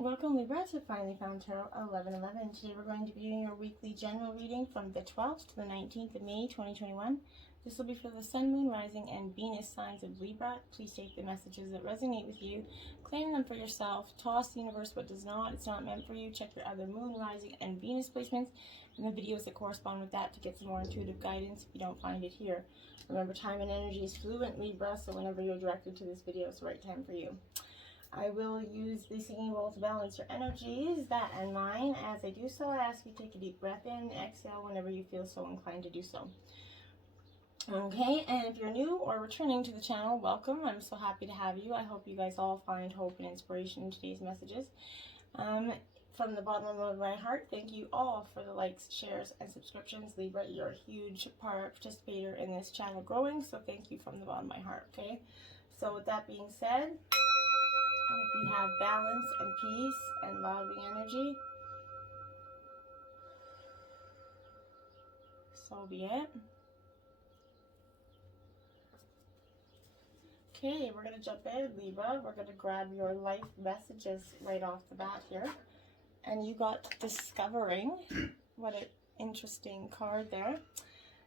Welcome Libra to Finally Found Tarot 1111. Today we're going to be doing your weekly general reading from the 12th to the 19th of May 2021. This will be for the Sun, Moon, Rising, and Venus signs of Libra. Please take the messages that resonate with you, claim them for yourself, toss the universe what does not. It's not meant for you. Check your other Moon, Rising, and Venus placements and the videos that correspond with that to get some more intuitive guidance if you don't find it here. Remember, time and energy is fluent, Libra, so whenever you're directed to this video, it's the right time for you. I will use the singing bowl to balance your energies, that and mine. As I do so, I ask you to take a deep breath in, exhale whenever you feel so inclined to do so. Okay, and if you're new or returning to the channel, welcome. I'm so happy to have you. I hope you guys all find hope and inspiration in today's messages. From the bottom of my heart, thank you all for the likes, shares, and subscriptions. Libra, you're a huge participator in this channel growing, so thank you from the bottom of my heart, okay? So with that being said, I hope you have balance and peace and loving energy. So be it. Okay, we're going to jump in, Libra. We're going to grab your life messages right off the bat here. And you got Discovering. What an interesting card there.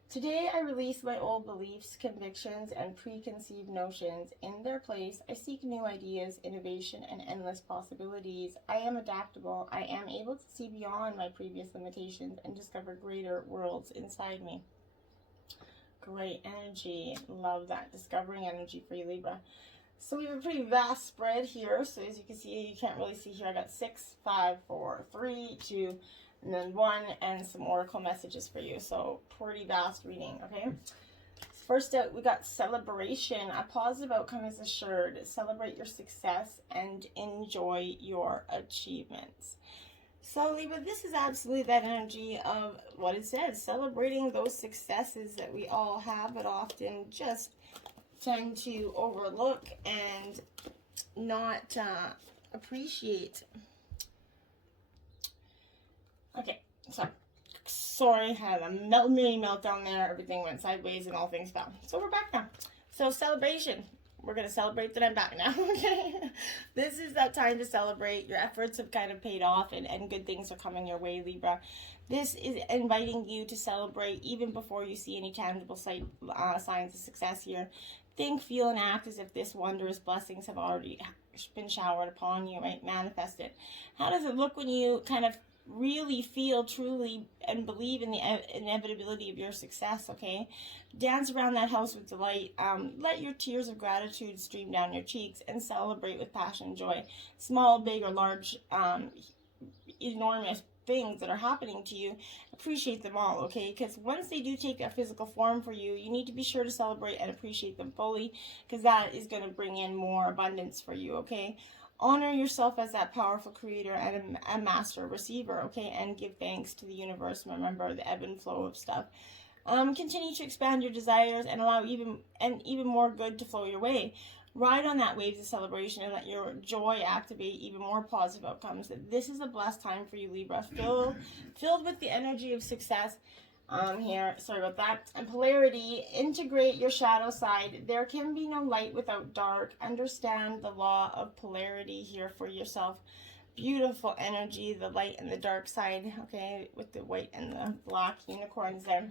Today, I release my old beliefs, convictions, and preconceived notions. In their place, I seek new ideas, innovation, and endless possibilities. I am adaptable. I am able to see beyond my previous limitations and discover greater worlds inside me. Great energy. Love that. Discovering energy for you, Libra. So we have a pretty vast spread here. So as you can see, you can't really see here. I got 6, 5, 4, 3, 2, and then 1, and some oracle messages for you. So pretty vast reading, okay? First out, we got celebration. A positive outcome is assured. Celebrate your success and enjoy your achievements. So Libra, this is absolutely that energy of what it says, celebrating those successes that we all have, but often just tend to overlook and not appreciate. Okay, so sorry, had a mini meltdown there. Everything went sideways and all things fell. So we're back now. So celebration. We're going to celebrate that I'm back now, okay? This is that time to celebrate. Your efforts have kind of paid off and good things are coming your way, Libra. This is inviting you to celebrate even before you see any tangible signs of success here. Think, feel, and act as if this wondrous blessings have already been showered upon you, right? Manifest it. How does it look when you kind of really feel truly and believe in the inevitability of your success, okay? Dance around that house with delight. Let your tears of gratitude stream down your cheeks and celebrate with passion and joy. Small, big, or large, enormous things that are happening to you, appreciate them all, okay? Because once they do take a physical form for you, you need to be sure to celebrate and appreciate them fully, because that is going to bring in more abundance for you, okay? Honor yourself as that powerful creator and a master receiver, okay? And give thanks to the universe. Remember the ebb and flow of stuff. Continue to expand your desires and allow even more good to flow your way. Ride on that waves of celebration and let your joy activate even more positive outcomes. This is a blessed time for you, Libra. Filled with the energy of success. Here, sorry about that. And polarity, integrate your shadow side. There can be no light without dark. Understand the law of polarity here for yourself. Beautiful energy, the light and the dark side, okay, with the white and the black unicorns there.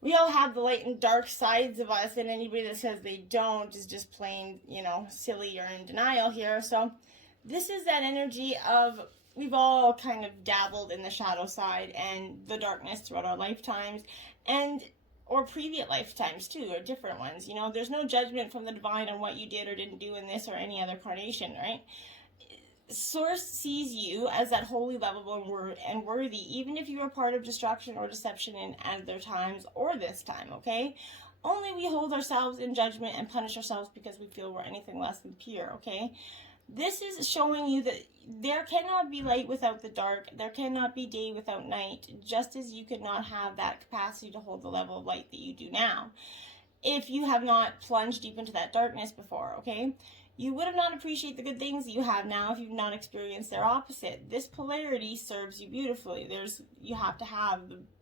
We all have the light and dark sides of us, and anybody that says they don't is just plain, you know, silly or in denial here. So this is that energy of we've all kind of dabbled in the shadow side and the darkness throughout our lifetimes or previous lifetimes too, or different ones. You know, there's no judgment from the divine on what you did or didn't do in this or any other carnation, right? Source sees you as that holy, lovable, and worthy, even if you are part of destruction or deception in other times or this time, okay? Only we hold ourselves in judgment and punish ourselves because we feel we're anything less than pure, okay? This is showing you that there cannot be light without the dark. There cannot be day without night, just as you could not have that capacity to hold the level of light that you do now if you have not plunged deep into that darkness before, okay? You would have not appreciated the good things that you have now if you've not experienced their opposite. This polarity serves you beautifully. You have to have,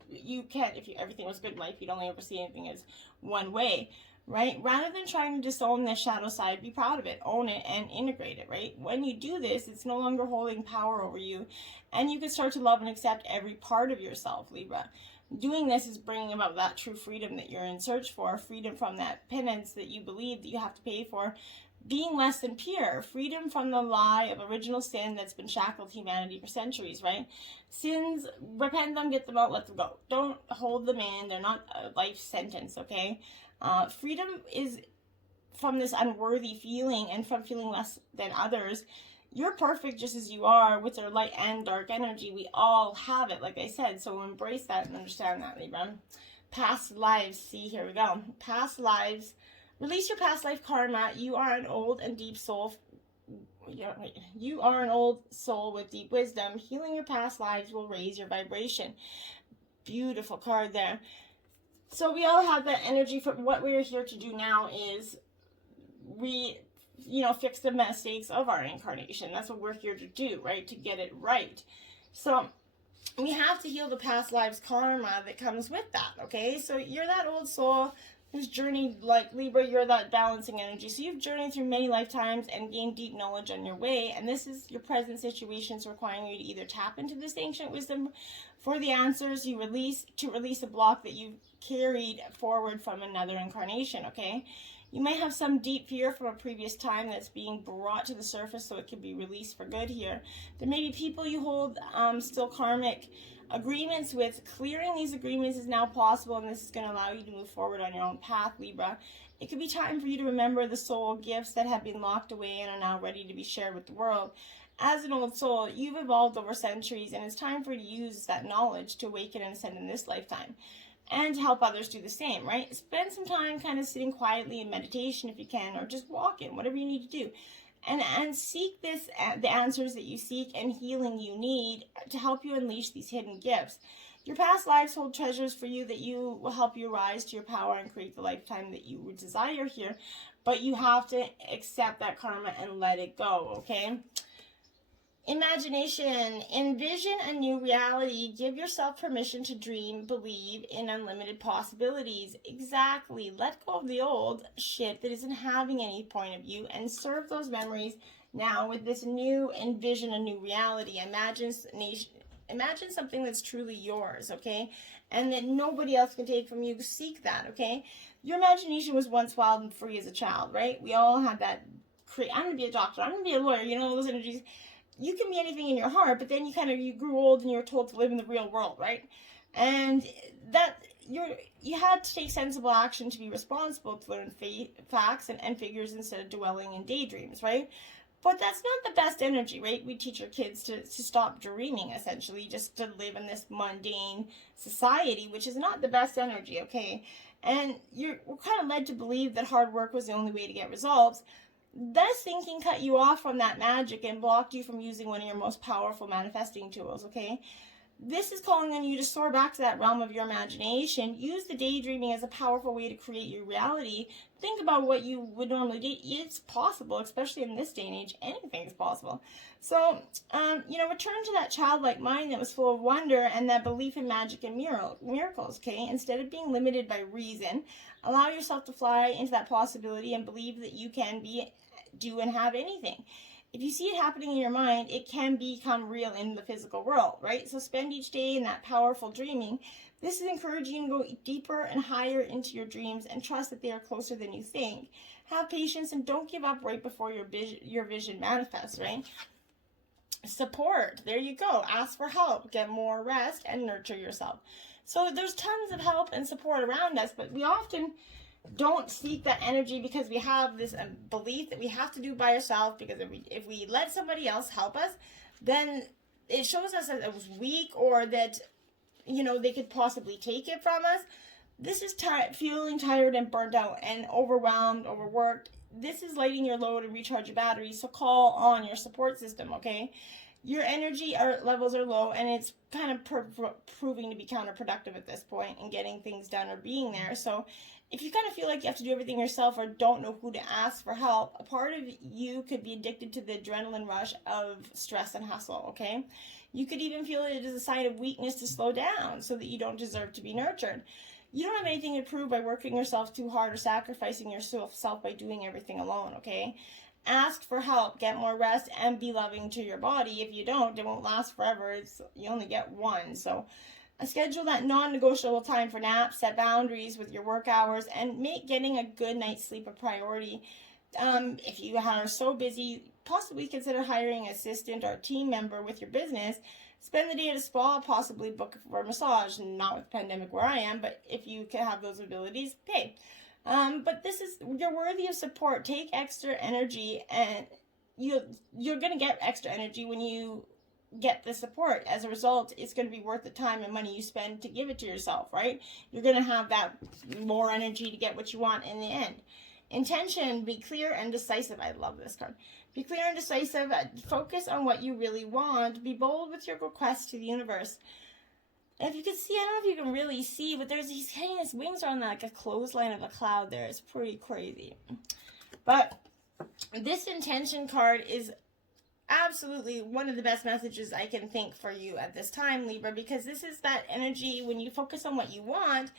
you can't, if everything was good in life, you'd only ever see anything as one way. right? Rather than trying to disown this shadow side, be proud of it, own it, and integrate it, right? When you do this, it's no longer holding power over you, and you can start to love and accept every part of yourself, Libra. Doing this is bringing about that true freedom that you're in search for, freedom from that penance that you believe that you have to pay for, being less than pure, freedom from the lie of original sin that's been shackled humanity for centuries, right? Sins, repent them, get them out, let them go. Don't hold them in. They're not a life sentence, okay? Freedom is from this unworthy feeling and from feeling less than others. You're perfect just as you are, with their light and dark energy. We all have it, like I said, so embrace that and understand that, Libra. Past lives, see, here we go. Past lives. Release your past life karma. You are an old and deep soul. You are an old soul with deep wisdom. Healing your past lives will raise your vibration. Beautiful card there. So we all have that energy. For what we're here to do now is fix the mistakes of our incarnation. That's what we're here to do, right? To get it right. So we have to heal the past lives karma that comes with that, okay? So you're that old soul who's journeyed, like Libra, you're that balancing energy. So you've journeyed through many lifetimes and gained deep knowledge on your way. And this is your present situations requiring you to either tap into this ancient wisdom for the answers to release a block that you've carried forward from another incarnation, okay? You may have some deep fear from a previous time that's being brought to the surface so it can be released for good here. There may be people you hold still karmic agreements with. Clearing these agreements is now possible, and this is going to allow you to move forward on your own path, Libra. It could be time for you to remember the soul gifts that have been locked away and are now ready to be shared with the world. As an old soul, you've evolved over centuries, and it's time for you to use that knowledge to awaken and ascend in this lifetime, and to help others do the same, right? Spend some time kind of sitting quietly in meditation if you can, or just walking, whatever you need to do. And seek the answers that you seek and healing you need to help you unleash these hidden gifts. Your past lives hold treasures for you that you will help you rise to your power and create the lifetime that you would desire here. But you have to accept that karma and let it go, okay? Imagination. Envision a new reality. Give yourself permission to dream, believe in unlimited possibilities. Exactly. Let go of the old shit that isn't having any point of view and serve those memories now with this new, envision a new reality. Imagine something that's truly yours, okay? And that nobody else can take from you. Seek that, okay? Your imagination was once wild and free as a child, right? We all had that. I'm going to be a doctor. I'm going to be a lawyer. You know, those energies. You can be anything in your heart, but then you grew old and you were told to live in the real world, right? And that you had to take sensible action to be responsible, to learn facts and figures instead of dwelling in daydreams, right? But that's not the best energy, right? We teach our kids to stop dreaming, essentially, just to live in this mundane society, which is not the best energy, okay? And we're kind of led to believe that hard work was the only way to get results. This thinking cut you off from that magic and blocked you from using one of your most powerful manifesting tools, okay? This is calling on you to soar back to that realm of your imagination. Use the daydreaming as a powerful way to create your reality. Think about what you would normally do. It's possible, especially in this day and age. Anything is possible. So, return to that childlike mind that was full of wonder and that belief in magic and miracles, okay? Instead of being limited by reason, allow yourself to fly into that possibility and believe that you can do and have anything. If you see it happening in your mind, it can become real in the physical world, right? So spend each day in that powerful dreaming. This is encouraging you to go deeper and higher into your dreams and trust that they are closer than you think. Have patience and don't give up right before your vision manifests, right? Support. There you go. Ask for help. Get more rest and nurture yourself. So there's tons of help and support around us, but we often don't seek that energy because we have this belief that we have to do by ourselves, because if we let somebody else help us, then it shows us that it was weak or that, they could possibly take it from us. This is feeling tired and burnt out and overwhelmed, overworked. This is lighting your load and recharge your batteries, so call on your support system, okay? Your energy levels are low, and it's kind of proving to be counterproductive at this point in getting things done or being there. So if you kind of feel like you have to do everything yourself or don't know who to ask for help, a part of you could be addicted to the adrenaline rush of stress and hustle, okay? You could even feel it as a sign of weakness to slow down so that you don't deserve to be nurtured. You don't have anything to prove by working yourself too hard or sacrificing yourself by doing everything alone, okay? Ask for help, get more rest, and be loving to your body. If you don't, it won't last forever. You only get one. So schedule that non-negotiable time for naps, set boundaries with your work hours, and make getting a good night's sleep a priority. If you are so busy, possibly consider hiring an assistant or a team member with your business. Spend the day at a spa, possibly book for a massage. Not with the pandemic where I am, but if you can have those abilities, hey. But you're worthy of support. Take extra energy, and you're going to get extra energy when you get the support. As a result, it's going to be worth the time and money you spend to give it to yourself, right? You're going to have that more energy to get what you want in the end. Intention, be clear and decisive. I love this card. Be clear and decisive. Focus on what you really want. Be bold with your request to the universe. And if you can see, I don't know if you can really see, but he's hanging his wings on like a clothesline of a cloud there. It's pretty crazy. But this intention card is absolutely one of the best messages I can think for you at this time, Libra, because this is that energy when you focus on what you want.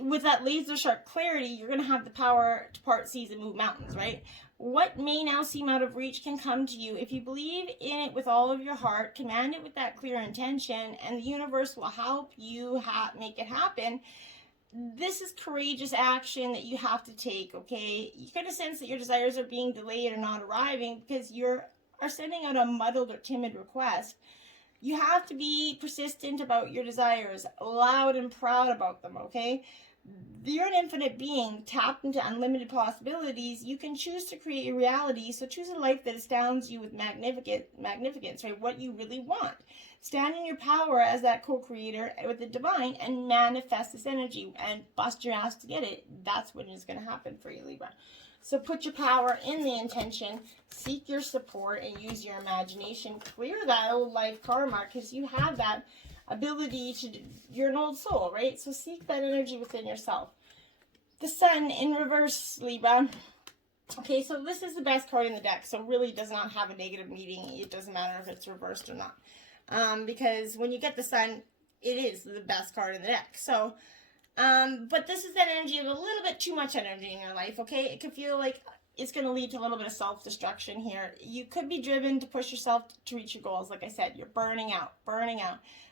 With that laser sharp clarity, you're going to have the power to part seas and move mountains, right? What may now seem out of reach can come to you. If you believe in it with all of your heart, command it with that clear intention, and the universe will help you make it happen. This is courageous action that you have to take, okay? You're going to sense that your desires are being delayed or not arriving because you are sending out a muddled or timid request. You have to be persistent about your desires, loud and proud about them, okay? You're an infinite being, tapped into unlimited possibilities. You can choose to create your reality, so choose a life that astounds you with magnificence, right? What you really want. Stand in your power as that co-creator with the divine and manifest this energy and bust your ass to get it. That's what is going to happen for you, Libra. So put your power in the intention, seek your support, and use your imagination. Clear that old life karma, because you have that ability you're an old soul, right? So seek that energy within yourself. The Sun in reverse, Libra. Okay, so this is the best card in the deck, so really does not have a negative meaning. It doesn't matter if it's reversed or not. Because when you get the Sun, it is the best card in the deck. So but this is that energy of a little bit too much energy in your life, okay? It could feel like it's going to lead to a little bit of self-destruction here. You could be driven to push yourself to reach your goals. Like I said, you're burning out.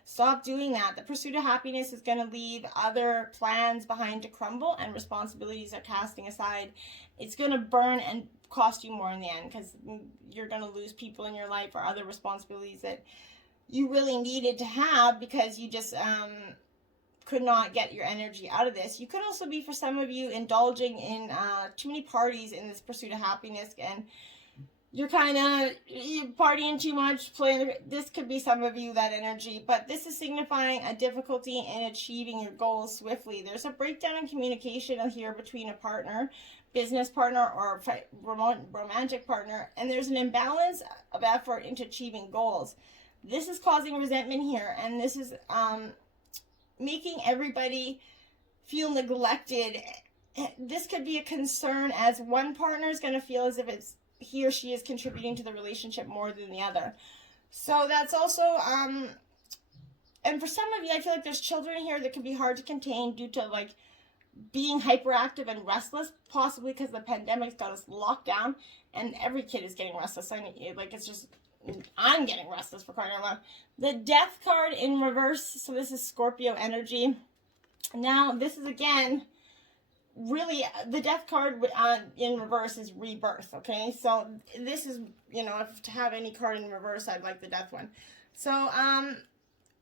Stop doing that. The pursuit of happiness is going to leave other plans behind to crumble, and responsibilities are casting aside. It's going to burn and cost you more in the end, because you're going to lose people in your life or other responsibilities that you really needed to have because you just could not get your energy out of this. You could also be, for some of you, indulging in too many parties in this pursuit of happiness, and you're kind of partying too much, this could be some of you, that energy, but this is signifying a difficulty in achieving your goals swiftly. There's a breakdown in communication here between a partner, business partner, or romantic partner, and there's an imbalance of effort into achieving goals. This is causing resentment here, and this is making everybody feel neglected. This could be a concern, as one partner is going to feel as if he or she is contributing to the relationship more than the other. So that's also, and for some of you, I feel like there's children here that can be hard to contain due to like being hyperactive and restless, possibly because the pandemic's got us locked down, and every kid is getting restless. I'm getting restless for crying out loud. The Death card in reverse, so this is Scorpio energy. Now, this is again, really, the Death card in reverse is rebirth, okay? So this is, if to have any card in reverse, I'd like the Death one. So,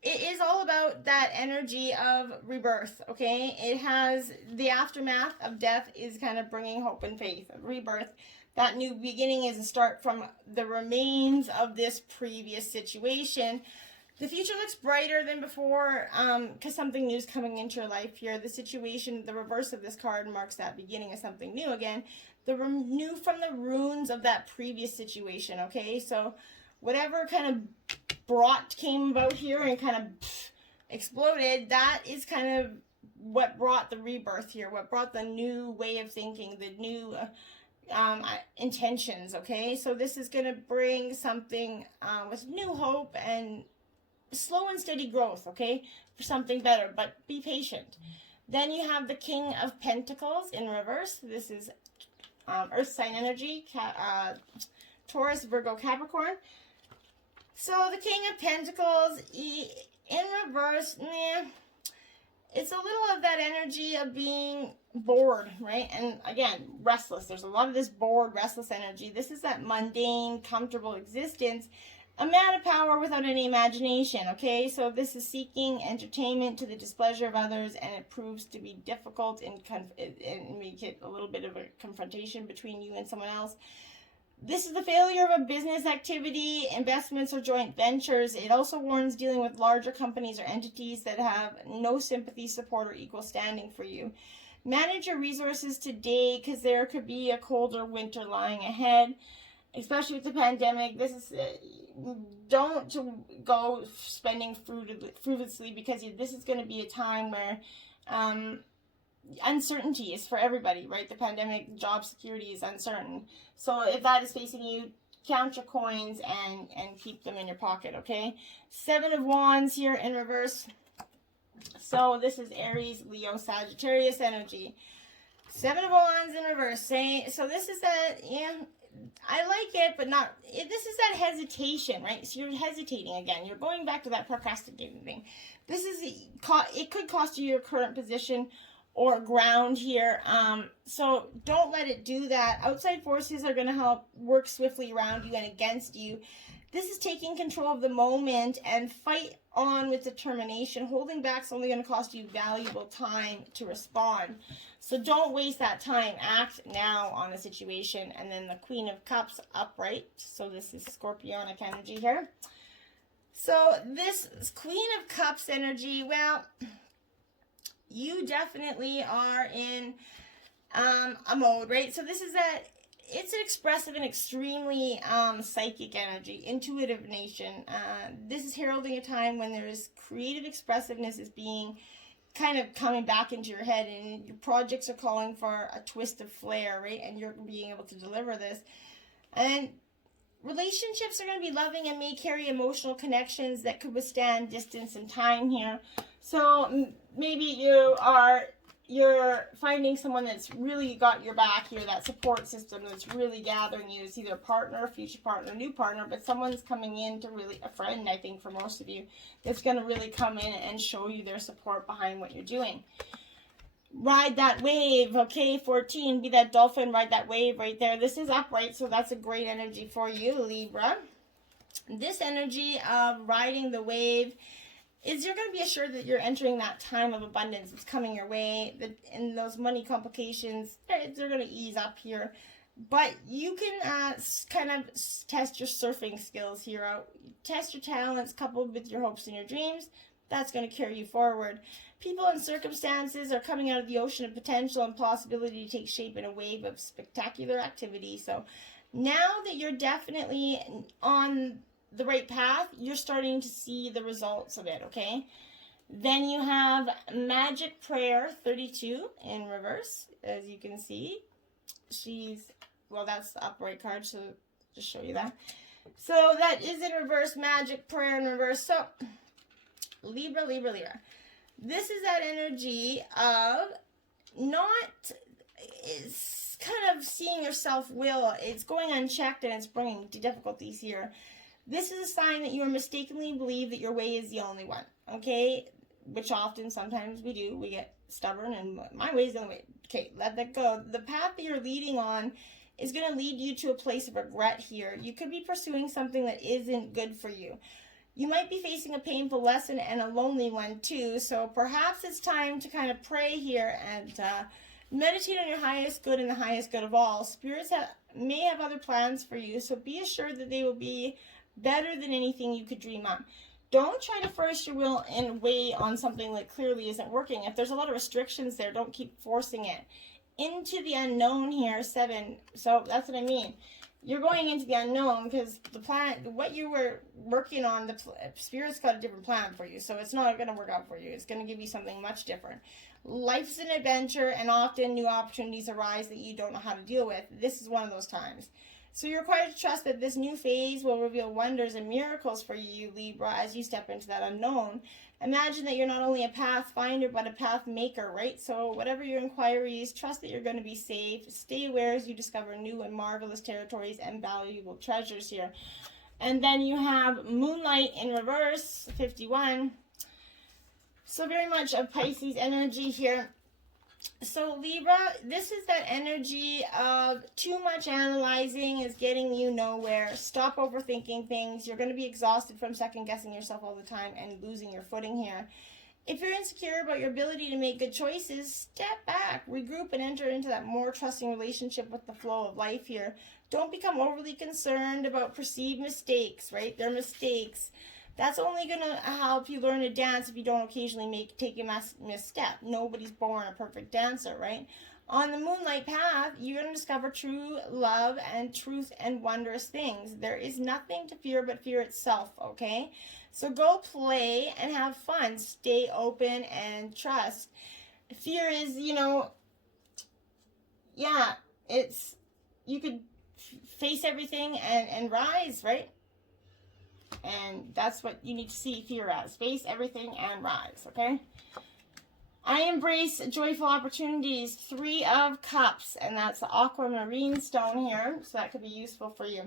it is all about that energy of rebirth, okay? It has the aftermath of death is kind of bringing hope and faith. Rebirth, that new beginning is a start from the remains of this previous situation. The future looks brighter than before because something new is coming into your life here. The situation, the reverse of this card, marks that beginning of something new again. The new from the ruins of that previous situation, okay? So whatever kind of came about here and kind of exploded, that is kind of what brought the rebirth here, what brought the new way of thinking, the new intentions, okay? So this is going to bring something with new hope and slow and steady growth, okay, for something better, but be patient. Then you have the King of Pentacles in reverse. This is Earth sign energy, Taurus, Virgo, Capricorn. So the King of Pentacles in reverse, it's a little of that energy of being bored, right? And again, restless. There's a lot of this bored, restless energy. This is that mundane, comfortable existence. A man of power without any imagination, okay? So this is seeking entertainment to the displeasure of others, and it proves to be difficult and make it a little bit of a confrontation between you and someone else. This is the failure of a business activity, investments, or joint ventures. It also warns dealing with larger companies or entities that have no sympathy, support, or equal standing for you. Manage your resources today because there could be a colder winter lying ahead, especially with the pandemic. This is don't go spending frivolously, because this is going to be a time where uncertainty is for everybody, right? The pandemic, job security is uncertain. So if that is facing you, count your coins and keep them in your pocket, okay? 7 of Wands here in reverse. So this is Aries, Leo, Sagittarius energy. 7 of Wands in reverse. So this is that, I like it, but not, this is that hesitation, right? So you're hesitating again. You're going back to that procrastinating thing. This is, it could cost you your current position or ground here. So don't let it do that. Outside forces are going to help work swiftly around you and against you. This is taking control of the moment and fight on with determination. Holding back is only going to cost you valuable time to respond. So don't waste that time. Act now on a situation. And then the Queen of Cups upright. So this is Scorpionic energy here. So this Queen of Cups energy, well, you definitely are in a mode, right? So this is that, it's an expressive and extremely psychic energy, intuitive nation. This is heralding a time when there is creative expressiveness is being kind of coming back into your head, and your projects are calling for a twist of flair, right? And you're being able to deliver this. And relationships are going to be loving and may carry emotional connections that could withstand distance and time here. So maybe you're finding someone that's really got your back here, that support system that's really gathering you. It's either a partner, a future partner, new partner, but someone's coming in to really, a friend, I think, for most of you, that's going to really come in and show you their support behind what you're doing. Ride that wave, okay? 14, be that dolphin, ride that wave right there. This is upright, so that's a great energy for you, Libra. This energy of riding the wave is you're going to be assured that you're entering that time of abundance that's coming your way, and those money complications, they're going to ease up here. But you can kind of test your surfing skills here out. Test your talents coupled with your hopes and your dreams. That's going to carry you forward. People and circumstances are coming out of the ocean of potential and possibility to take shape in a wave of spectacular activity. So now that you're definitely on the right path, you're starting to see the results of it, okay? Then you have Magic Prayer 32 in reverse, as you can see. Well, that's the upright card, so just show you that. So that is in reverse, Magic Prayer in reverse. So Libra, Libra, Libra. This is that energy of it's kind of seeing your self-will. It's going unchecked and it's bringing difficulties here. This is a sign that you are mistakenly believe that your way is the only one, okay? Which often, sometimes we do. We get stubborn and my way is the only way. Okay, let that go. The path that you're leading on is going to lead you to a place of regret here. You could be pursuing something that isn't good for you. You might be facing a painful lesson and a lonely one too. So perhaps it's time to kind of pray here and meditate on your highest good and the highest good of all. Spirits may have other plans for you, so be assured that they will be better than anything you could dream up. Don't try to force your will and weigh on something that clearly isn't working. If there's a lot of restrictions there, don't keep forcing it. Into the unknown here, 7. So that's what I mean. You're going into the unknown because the plan, what you were working on, the Spirit's got a different plan for you. So it's not going to work out for you. It's going to give you something much different. Life's an adventure, and often new opportunities arise that you don't know how to deal with. This is one of those times. So you're required to trust that this new phase will reveal wonders and miracles for you, Libra, as you step into that unknown. Imagine that you're not only a pathfinder, but a path maker, right? So whatever your inquiries, trust that you're going to be safe. Stay aware as you discover new and marvelous territories and valuable treasures here. And then you have Moonlight in reverse, 51. So very much of Pisces energy here. So Libra, this is that energy of too much analyzing is getting you nowhere. Stop overthinking things. You're going to be exhausted from second guessing yourself all the time and losing your footing here. If you're insecure about your ability to make good choices, step back, regroup, and enter into that more trusting relationship with the flow of life here. Don't become overly concerned about perceived mistakes, right? They're mistakes. That's only going to help you learn to dance if you don't occasionally take a misstep. Nobody's born a perfect dancer, right? On the Moonlight path, you're going to discover true love and truth and wondrous things. There is nothing to fear but fear itself, okay? So go play and have fun. Stay open and trust. Fear is, it's, you could face everything and rise, right? And that's what you need to see fear as. Face everything and rise, okay? I embrace joyful opportunities. 3 of Cups, and that's the aquamarine stone here, so that could be useful for you.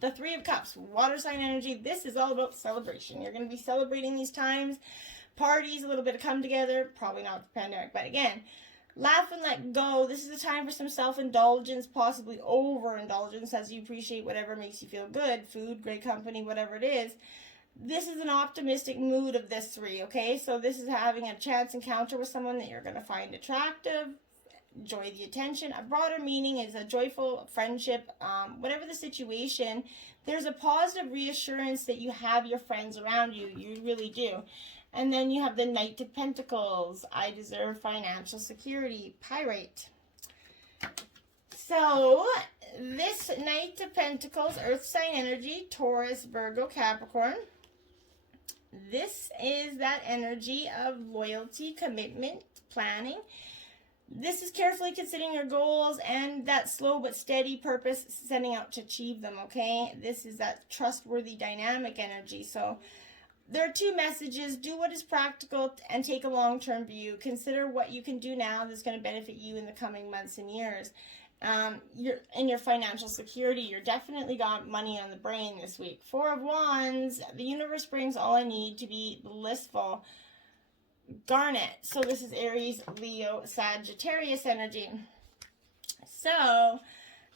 The 3 of Cups, water sign energy. This is all about celebration. You're going to be celebrating these times, parties, a little bit of come together. Probably not with the pandemic, but again, laugh and let go. This is a time for some self-indulgence, possibly overindulgence, as you appreciate whatever makes you feel good. Food, great company, whatever it is. This is an optimistic mood of this 3, okay? So this is having a chance encounter with someone that you're going to find attractive. Enjoy the attention. A broader meaning is a joyful friendship. Whatever the situation, there's a positive reassurance that you have your friends around you. You really do. And then you have the Knight of Pentacles. I deserve financial security. Pyrite. So, this Knight of Pentacles, Earth sign energy, Taurus, Virgo, Capricorn. This is that energy of loyalty, commitment, planning. This is carefully considering your goals and that slow but steady purpose, setting out to achieve them, okay? This is that trustworthy, dynamic energy. So, there are 2 messages. Do what is practical and take a long-term view. Consider what you can do now that's going to benefit you in the coming months and years. You're in your financial security. You're definitely got money on the brain this week. 4 of Wands. The universe brings all I need to be blissful. Garnet. So this is Aries, Leo, Sagittarius energy. So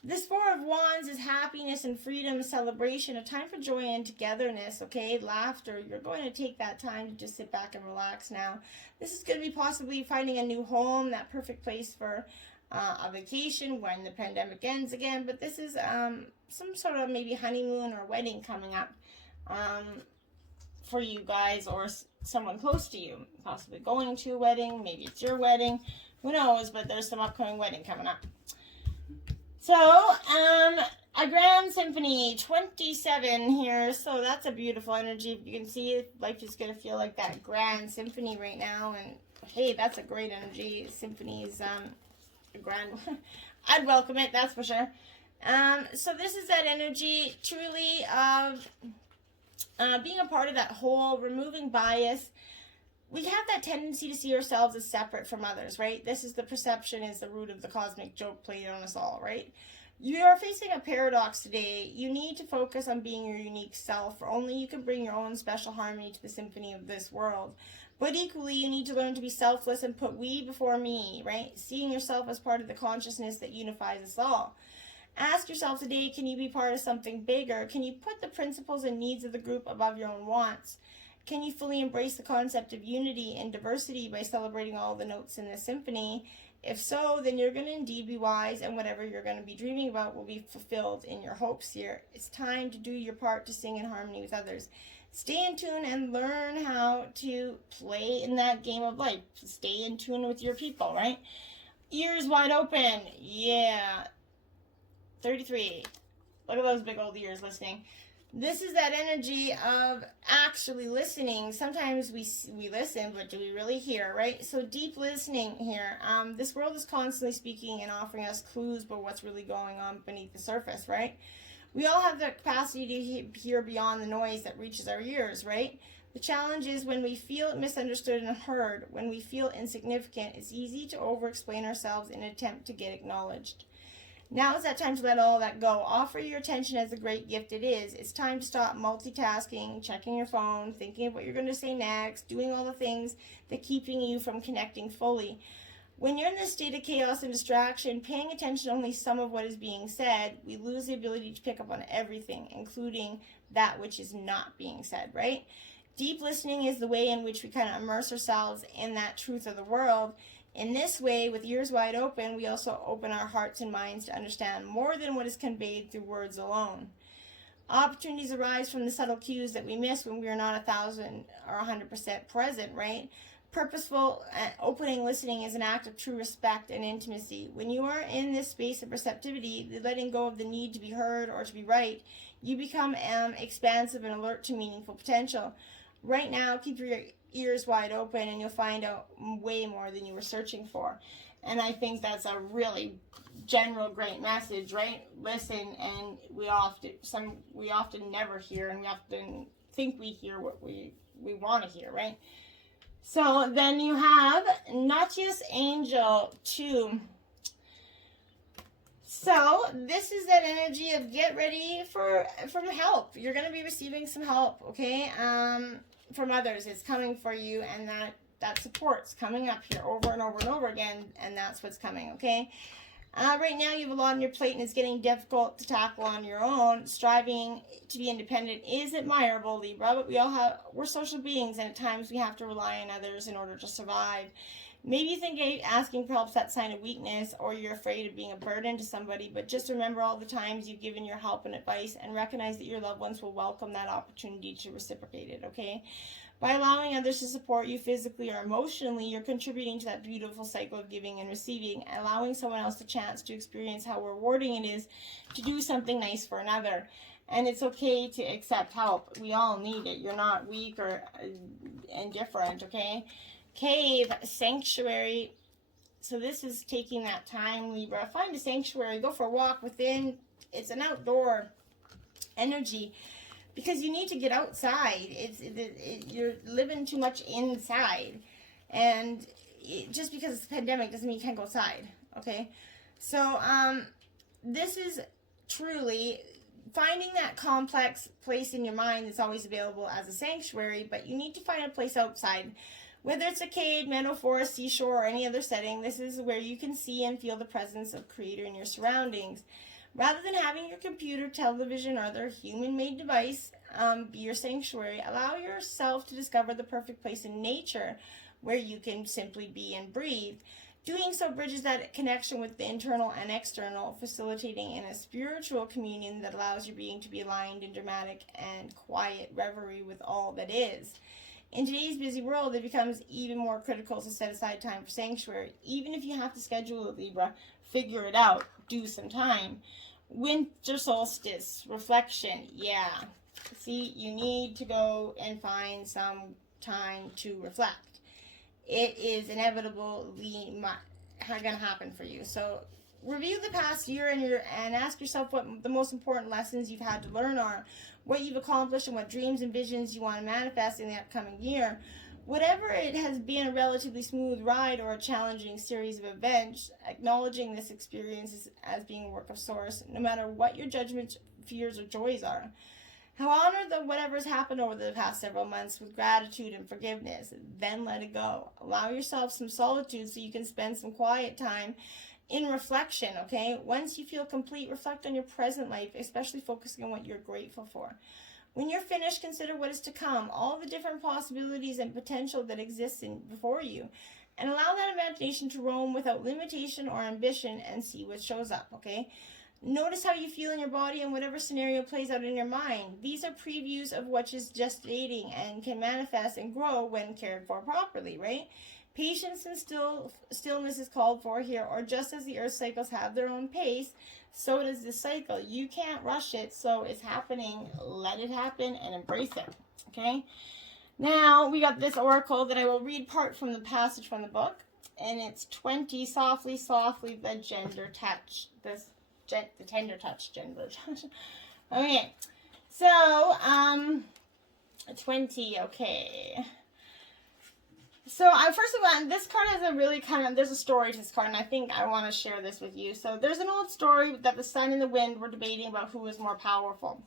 this 4 of Wands is happiness and freedom, celebration, a time for joy and togetherness, okay? Laughter. You're going to take that time to just sit back and relax now. This is going to be possibly finding a new home, that perfect place for a vacation when the pandemic ends again. But this is some sort of maybe honeymoon or wedding coming up for you guys or someone close to you. Possibly going to a wedding. Maybe it's your wedding. Who knows? But there's some upcoming wedding coming up. So, a Grand Symphony, 27 here. So that's a beautiful energy. You can see it, life is going to feel like that Grand Symphony right now. And hey, that's a great energy. Symphonies, a grand. I'd welcome it, that's for sure. So this is that energy truly of being a part of that whole, removing bias. We have that tendency to see ourselves as separate from others, right? This is the perception is the root of the cosmic joke played on us all, right? You are facing a paradox today. You need to focus on being your unique self, for only you can bring your own special harmony to the symphony of this world. But equally, you need to learn to be selfless and put we before me, right? Seeing yourself as part of the consciousness that unifies us all. Ask yourself today, can you be part of something bigger? Can you put the principles and needs of the group above your own wants? Can you fully embrace the concept of unity and diversity by celebrating all the notes in the symphony? If so, then you're going to indeed be wise, and whatever you're going to be dreaming about will be fulfilled in your hopes here. It's time to do your part to sing in harmony with others. Stay in tune and learn how to play in that game of life. Stay in tune with your people, right? Ears wide open. Yeah. 33. Look at those big old ears listening. This is that energy of actually listening. Sometimes we listen, but do we really hear, right? So deep listening here. This world is constantly speaking and offering us clues about what's really going on beneath the surface, right? We all have the capacity to hear beyond the noise that reaches our ears, right? The challenge is when we feel misunderstood and heard, when we feel insignificant, it's easy to over-explain ourselves in an attempt to get acknowledged. Now is that time to let all that go. Offer your attention as the great gift it is. It's time to stop multitasking, checking your phone, thinking of what you're going to say next, doing all the things that keeping you from connecting fully. When you're in this state of chaos and distraction, paying attention to only some of what is being said, we lose the ability to pick up on everything, including that which is not being said, right? Deep listening is the way in which we kind of immerse ourselves in that truth of the world. In this way, with ears wide open, we also open our hearts and minds to understand more than what is conveyed through words alone. Opportunities arise from the subtle cues that we miss when we are not 1,000 or 100% present, right? Purposeful opening listening is an act of true respect and intimacy. When you are in this space of receptivity, the letting go of the need to be heard or to be right, you become expansive and alert to meaningful potential. Right now, keep your ears wide open and you'll find out way more than you were searching for. And I think that's a really general great message, right? Listen, and we often never hear, and we often think we hear what we want to hear, right? So then you have Natya's Angel 2. So this is that energy of get ready for help. You're going to be receiving some help, okay? From others. It's coming for you, and that support's coming up here over and over and over again, and that's what's coming, okay? Right now you have a lot on your plate and it's getting difficult to tackle on your own. Striving to be independent is admirable, Libra, but we're social beings, and at times we have to rely on others in order to survive. Maybe you think asking for help is that sign of weakness, or you're afraid of being a burden to somebody, but just remember all the times you've given your help and advice, and recognize that your loved ones will welcome that opportunity to reciprocate it, okay? By allowing others to support you physically or emotionally, you're contributing to that beautiful cycle of giving and receiving, allowing someone else the chance to experience how rewarding it is to do something nice for another. And it's okay to accept help. We all need it. You're not weak or indifferent, okay? Cave, sanctuary. So this is taking that time, Libra. Find a sanctuary. Go for a walk within. It's an outdoor energy because you need to get outside. You're living too much inside. And just because it's a pandemic doesn't mean you can't go outside, okay? So this is truly finding that complex place in your mind that's always available as a sanctuary, but you need to find a place outside. Whether it's a cave, meadow, forest, seashore, or any other setting, this is where you can see and feel the presence of Creator in your surroundings. Rather than having your computer, television, or other human-made device be your sanctuary, allow yourself to discover the perfect place in nature where you can simply be and breathe. Doing so bridges that connection with the internal and external, facilitating in a spiritual communion that allows your being to be aligned in dramatic and quiet reverie with all that is. In today's busy world, it becomes even more critical to set aside time for sanctuary. Even if you have to schedule it, Libra, figure it out. Do some time. Winter solstice, reflection. Yeah. See, you need to go and find some time to reflect. It is inevitably going to happen for you. So review the past year and ask yourself what the most important lessons you've had to learn are, what you've accomplished, and what dreams and visions you want to manifest in the upcoming year. Whatever it has been a relatively smooth ride or a challenging series of events, acknowledging this experience as being a work of Source, no matter what your judgments, fears, or joys are. How honor the whatever has happened over the past several months with gratitude and forgiveness. Then let it go. Allow yourself some solitude so you can spend some quiet time in reflection, okay? Once you feel complete, reflect on your present life, especially focusing on what you're grateful for. When you're finished, consider what is to come, all the different possibilities and potential that exists before you, and allow that imagination to roam without limitation or ambition and see what shows up, okay? Notice how you feel in your body and whatever scenario plays out in your mind. These are previews of what is gestating and can manifest and grow when cared for properly, right? Patience and stillness is called for here, or just as the earth cycles have their own pace, So does this cycle. You can't rush it, so it's happening. Let it happen and embrace it. Okay? Now, we got this oracle that I will read part from the passage from the book. And it's 20, softly, softly, the gender touch. The tender touch, gender touch. Okay. So, 20, okay. So, first of all, this card has a really there's a story to this card, and I think I want to share this with you. So, there's an old story that the sun and the wind were debating about who was more powerful.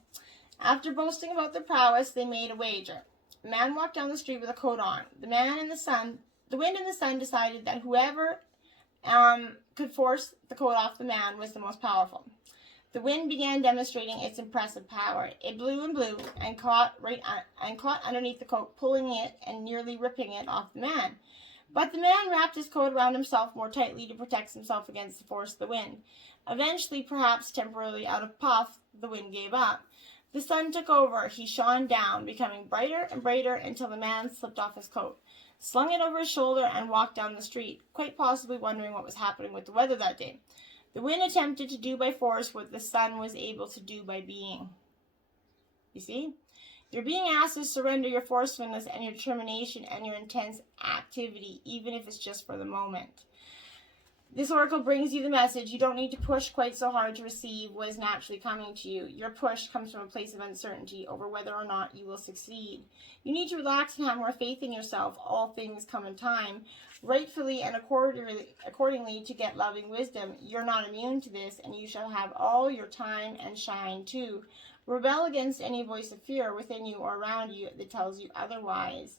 After boasting about their prowess, they made a wager. A man walked down the street with a coat on. The wind and the sun decided that whoever could force the coat off the man was the most powerful. The wind began demonstrating its impressive power. It blew and blew and caught underneath the coat, pulling it and nearly ripping it off the man. But the man wrapped his coat around himself more tightly to protect himself against the force of the wind. Eventually, perhaps temporarily out of puff, the wind gave up. The sun took over. He shone down, becoming brighter and brighter until the man slipped off his coat, slung it over his shoulder, and walked down the street, quite possibly wondering what was happening with the weather that day. The wind attempted to do by force what the sun was able to do by being. You see? You're being asked to surrender your forcefulness and your determination and your intense activity, even if it's just for the moment. This oracle brings you the message. You don't need to push quite so hard to receive what is naturally coming to you. Your push comes from a place of uncertainty over whether or not you will succeed. You need to relax and have more faith in yourself. All things come in time, rightfully and accordingly to get loving wisdom. You're not immune to this, and you shall have all your time and shine too. Rebel against any voice of fear within you or around you that tells you otherwise.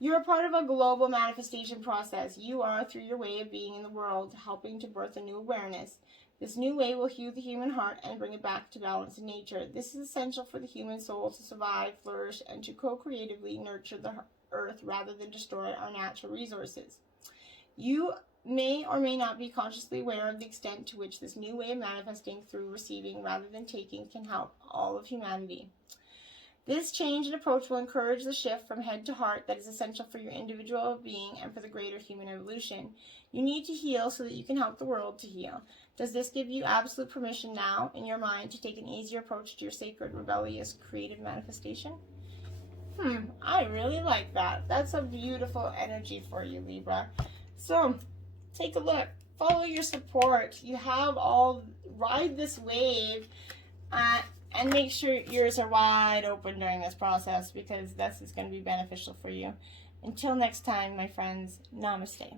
You are part of a global manifestation process. You are, through your way of being in the world, helping to birth a new awareness. This new way will heal the human heart and bring it back to balance in nature. This is essential for the human soul to survive, flourish, and to co-creatively nurture the earth rather than destroy our natural resources. You may or may not be consciously aware of the extent to which this new way of manifesting through receiving rather than taking can help all of humanity. This change in approach will encourage the shift from head to heart that is essential for your individual being and for the greater human evolution. You need to heal so that you can help the world to heal. Does this give you absolute permission now in your mind to take an easier approach to your sacred, rebellious, creative manifestation? I really like that. That's a beautiful energy for you, Libra. So, take a look. Follow your support. You have ride this wave. And make sure your ears are wide open during this process, because this is going to be beneficial for you. Until next time, my friends, namaste.